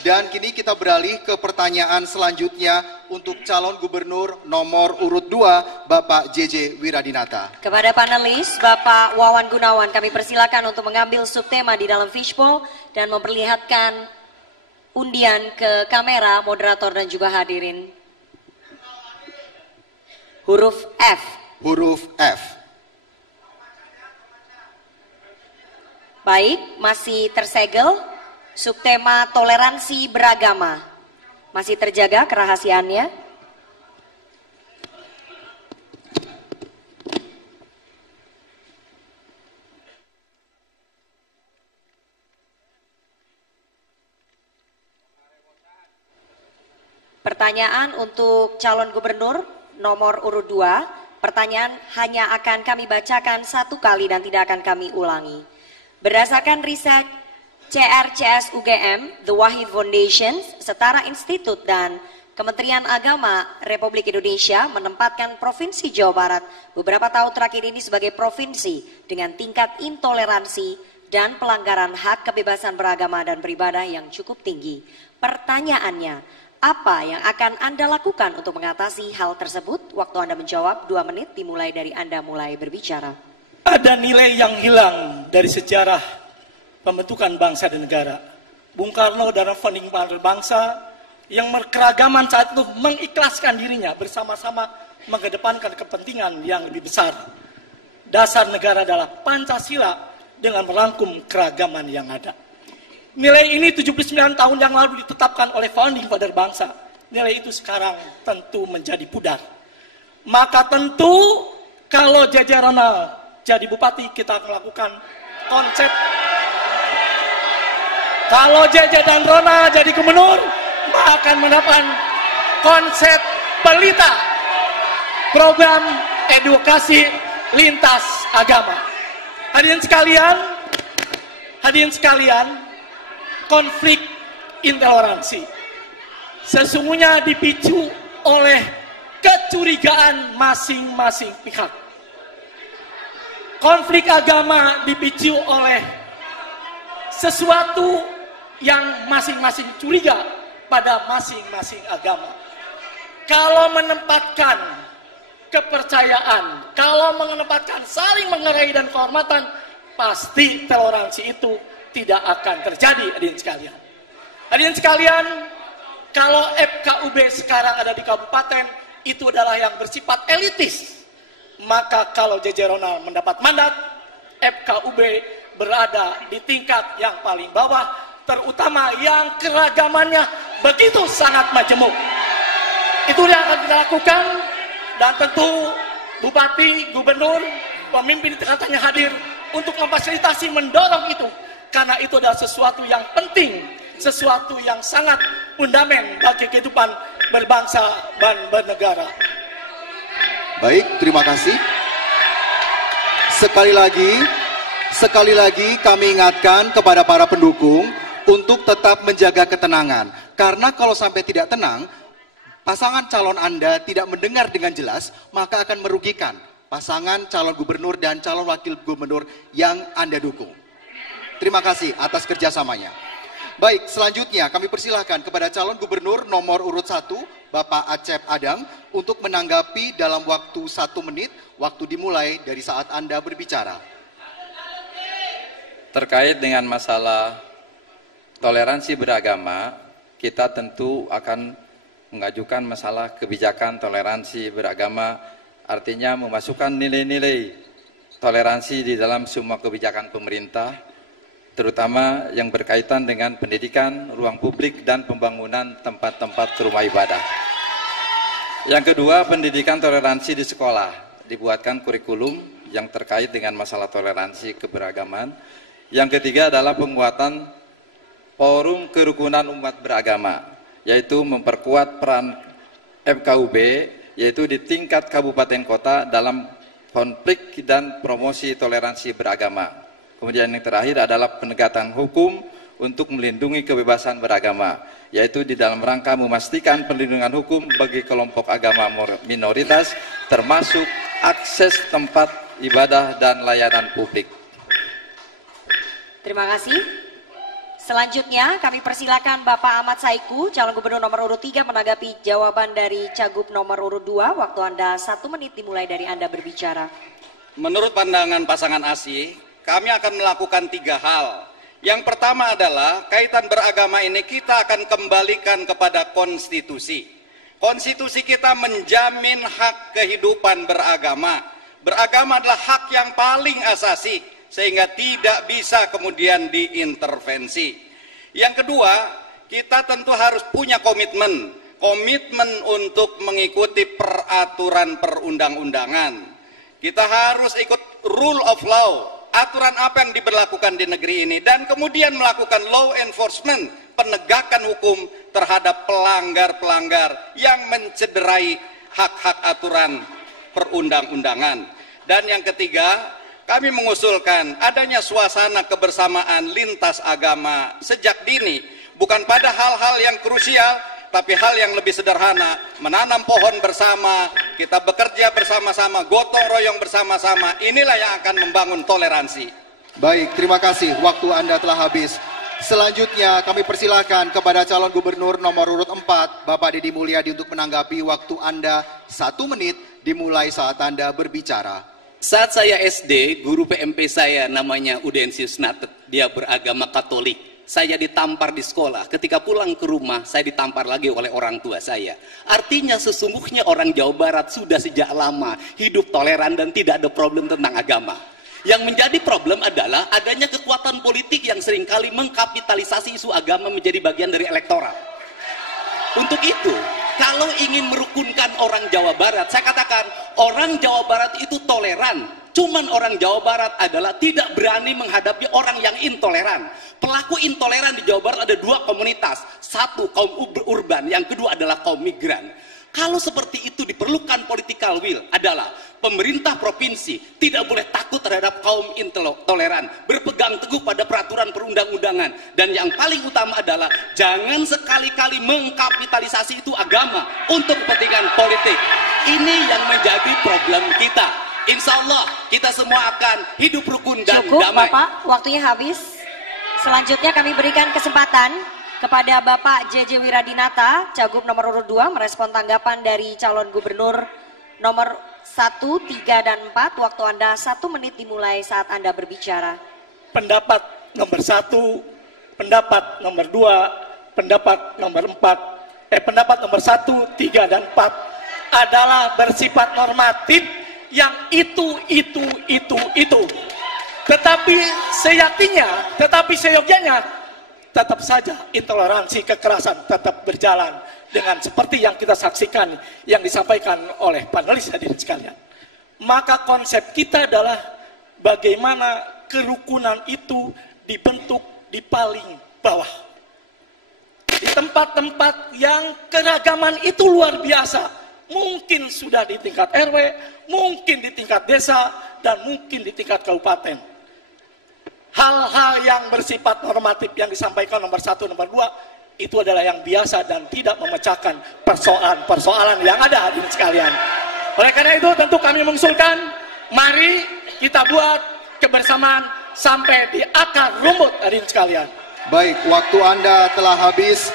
Dan kini kita beralih ke pertanyaan selanjutnya untuk calon gubernur nomor urut 2, Bapak JJ Wiradinata. Kepada panelis, Bapak Wawan Gunawan, kami persilakan untuk mengambil subtema di dalam fishbowl dan memperlihatkan undian ke kamera, moderator dan juga hadirin. Huruf F. Huruf F. Baik, masih tersegel. Subtema toleransi beragama. Masih terjaga kerahasiaannya. Pertanyaan untuk calon gubernur nomor urut 2. Pertanyaan hanya akan kami bacakan satu kali dan tidak akan kami ulangi. Berdasarkan riset CRCS UGM, The Wahid Foundation, Setara Institut dan Kementerian Agama Republik Indonesia menempatkan Provinsi Jawa Barat beberapa tahun terakhir ini sebagai provinsi dengan tingkat intoleransi dan pelanggaran hak kebebasan beragama dan beribadah yang cukup tinggi. Pertanyaannya, apa yang akan Anda lakukan untuk mengatasi hal tersebut? Waktu Anda menjawab 2 menit dimulai dari Anda mulai berbicara. Ada nilai yang hilang dari sejarah pembentukan bangsa dan negara. Bung Karno dalam founding father bangsa yang keragaman saat itu mengikhlaskan dirinya bersama-sama mengedepankan kepentingan yang lebih besar. Dasar negara adalah Pancasila dengan merangkum keragaman yang ada. Nilai ini 79 tahun yang lalu ditetapkan oleh founding father bangsa. Nilai itu sekarang tentu menjadi pudar. Maka tentu kalau JJ Ronald jadi bupati, kita melakukan konsep. Kalau JJ dan Rona jadi gubernur, akan mendapat konsep pelita, program edukasi lintas agama. Hadirin sekalian, konflik intoleransi sesungguhnya dipicu oleh kecurigaan masing-masing pihak. Konflik agama dipicu oleh sesuatu yang masing-masing curiga pada masing-masing agama. Kalau menempatkan kepercayaan, kalau menempatkan saling menghargai dan kehormatan, pasti toleransi itu tidak akan terjadi, hadirin sekalian. Hadirin sekalian, kalau FKUB sekarang ada di kabupaten, itu adalah yang bersifat elitis. Maka kalau JJ Ronald mendapat mandat, FKUB berada di tingkat yang paling bawah, terutama yang keragamannya begitu sangat majemuk. Itu yang akan kita lakukan, dan tentu bupati, gubernur, pemimpin tingkatannya hadir untuk memfasilitasi, mendorong itu, karena itu adalah sesuatu yang penting, sesuatu yang sangat fundamental bagi kehidupan berbangsa dan bernegara. Baik, terima kasih. Sekali lagi kami ingatkan kepada para pendukung untuk tetap menjaga ketenangan. Karena kalau sampai tidak tenang, pasangan calon Anda tidak mendengar dengan jelas, maka akan merugikan pasangan calon gubernur dan calon wakil gubernur yang Anda dukung. Terima kasih atas kerjasamanya. Baik, selanjutnya kami persilahkan kepada calon gubernur nomor urut 1, Bapak Acep Adang, untuk menanggapi dalam waktu 1 menit, waktu dimulai dari saat Anda berbicara. Terkait dengan masalah toleransi beragama, kita tentu akan mengajukan masalah kebijakan toleransi beragama, artinya memasukkan nilai-nilai toleransi di dalam semua kebijakan pemerintah, terutama yang berkaitan dengan pendidikan, ruang publik, dan pembangunan tempat-tempat rumah ibadah. Yang kedua, pendidikan toleransi di sekolah, dibuatkan kurikulum yang terkait dengan masalah toleransi keberagaman. Yang ketiga adalah penguatan forum kerukunan umat beragama, yaitu memperkuat peran FKUB, yaitu di tingkat kabupaten kota dalam konflik dan promosi toleransi beragama. Kemudian yang terakhir adalah penegakan hukum untuk melindungi kebebasan beragama, yaitu di dalam rangka memastikan perlindungan hukum bagi kelompok agama minoritas, termasuk akses tempat ibadah dan layanan publik. Terima kasih. Selanjutnya kami persilakan Bapak Ahmad Saiku, calon gubernur nomor urut 3 menanggapi jawaban dari Cagup nomor urut 2. Waktu Anda 1 menit dimulai dari Anda berbicara. Menurut pandangan pasangan ASI, kami akan melakukan 3 hal. Yang pertama adalah kaitan beragama ini kita akan kembalikan kepada konstitusi. Konstitusi kita menjamin hak kehidupan beragama. Beragama adalah hak yang paling asasi, sehingga tidak bisa kemudian diintervensi. Yang kedua, kita tentu harus punya komitmen untuk mengikuti peraturan perundang-undangan. Kita harus ikut rule of law, aturan apa yang diberlakukan di negeri ini, dan kemudian melakukan law enforcement, penegakan hukum terhadap pelanggar-pelanggar yang mencederai hak-hak aturan perundang-undangan. Dan yang ketiga, kami mengusulkan adanya suasana kebersamaan lintas agama sejak dini, bukan pada hal-hal yang krusial, tapi hal yang lebih sederhana, menanam pohon bersama, kita bekerja bersama-sama, gotong royong bersama-sama, inilah yang akan membangun toleransi. Baik, terima kasih. Waktu Anda telah habis. Selanjutnya kami persilakan kepada calon gubernur nomor urut 4, Bapak Deddy Mulyadi untuk menanggapi. Waktu Anda 1 menit dimulai saat Anda berbicara. Saat saya SD, guru PMP saya namanya Udensius Natet, dia beragama Katolik. Saya ditampar di sekolah, ketika pulang ke rumah saya ditampar lagi oleh orang tua saya. Artinya sesungguhnya orang Jawa Barat sudah sejak lama hidup toleran dan tidak ada problem tentang agama. Yang menjadi problem adalah adanya kekuatan politik yang seringkali mengkapitalisasi isu agama menjadi bagian dari elektoral. Untuk itu, kalau ingin merukunkan orang Jawa Barat, saya katakan orang Jawa Barat itu toleran. Cuman orang Jawa Barat adalah tidak berani menghadapi orang yang intoleran. Pelaku intoleran di Jawa Barat ada 2 komunitas. Satu kaum urban, yang kedua adalah kaum migran. Kalau seperti itu diperlukan political will adalah pemerintah provinsi tidak boleh takut terhadap kaum intoleran, berpegang teguh pada peraturan perundang-undangan, dan yang paling utama adalah jangan sekali-kali mengkapitalisasi itu agama untuk kepentingan politik. Ini yang menjadi problem kita. Insya Allah kita semua akan hidup rukun dan Cukup, damai. Bapak, waktunya habis. Selanjutnya kami berikan kesempatan kepada Bapak JJ Wiradinata, Cagup nomor urut 2, merespon tanggapan dari calon gubernur nomor 1, 3, dan 4. Waktu Anda 1 menit dimulai saat Anda berbicara. Pendapat nomor 1, pendapat nomor 2, pendapat nomor 4, pendapat nomor 1, 3, dan 4 adalah bersifat normatif yang itu. Tetapi seyogyanya, tetap saja intoleransi kekerasan tetap berjalan dengan seperti yang kita saksikan yang disampaikan oleh panelis hadirin sekalian. Maka konsep kita adalah bagaimana kerukunan itu dibentuk di paling bawah. Di tempat-tempat yang keragaman itu luar biasa. Mungkin sudah di tingkat RW, mungkin di tingkat desa, dan mungkin di tingkat kabupaten. Hal-hal yang bersifat normatif yang disampaikan nomor 1, nomor 2 itu adalah yang biasa dan tidak memecahkan persoalan-persoalan yang ada hadirin sekalian. Oleh karena itu tentu kami mengusulkan, mari kita buat kebersamaan sampai di akar rumput hadirin sekalian. Baik, waktu Anda telah habis.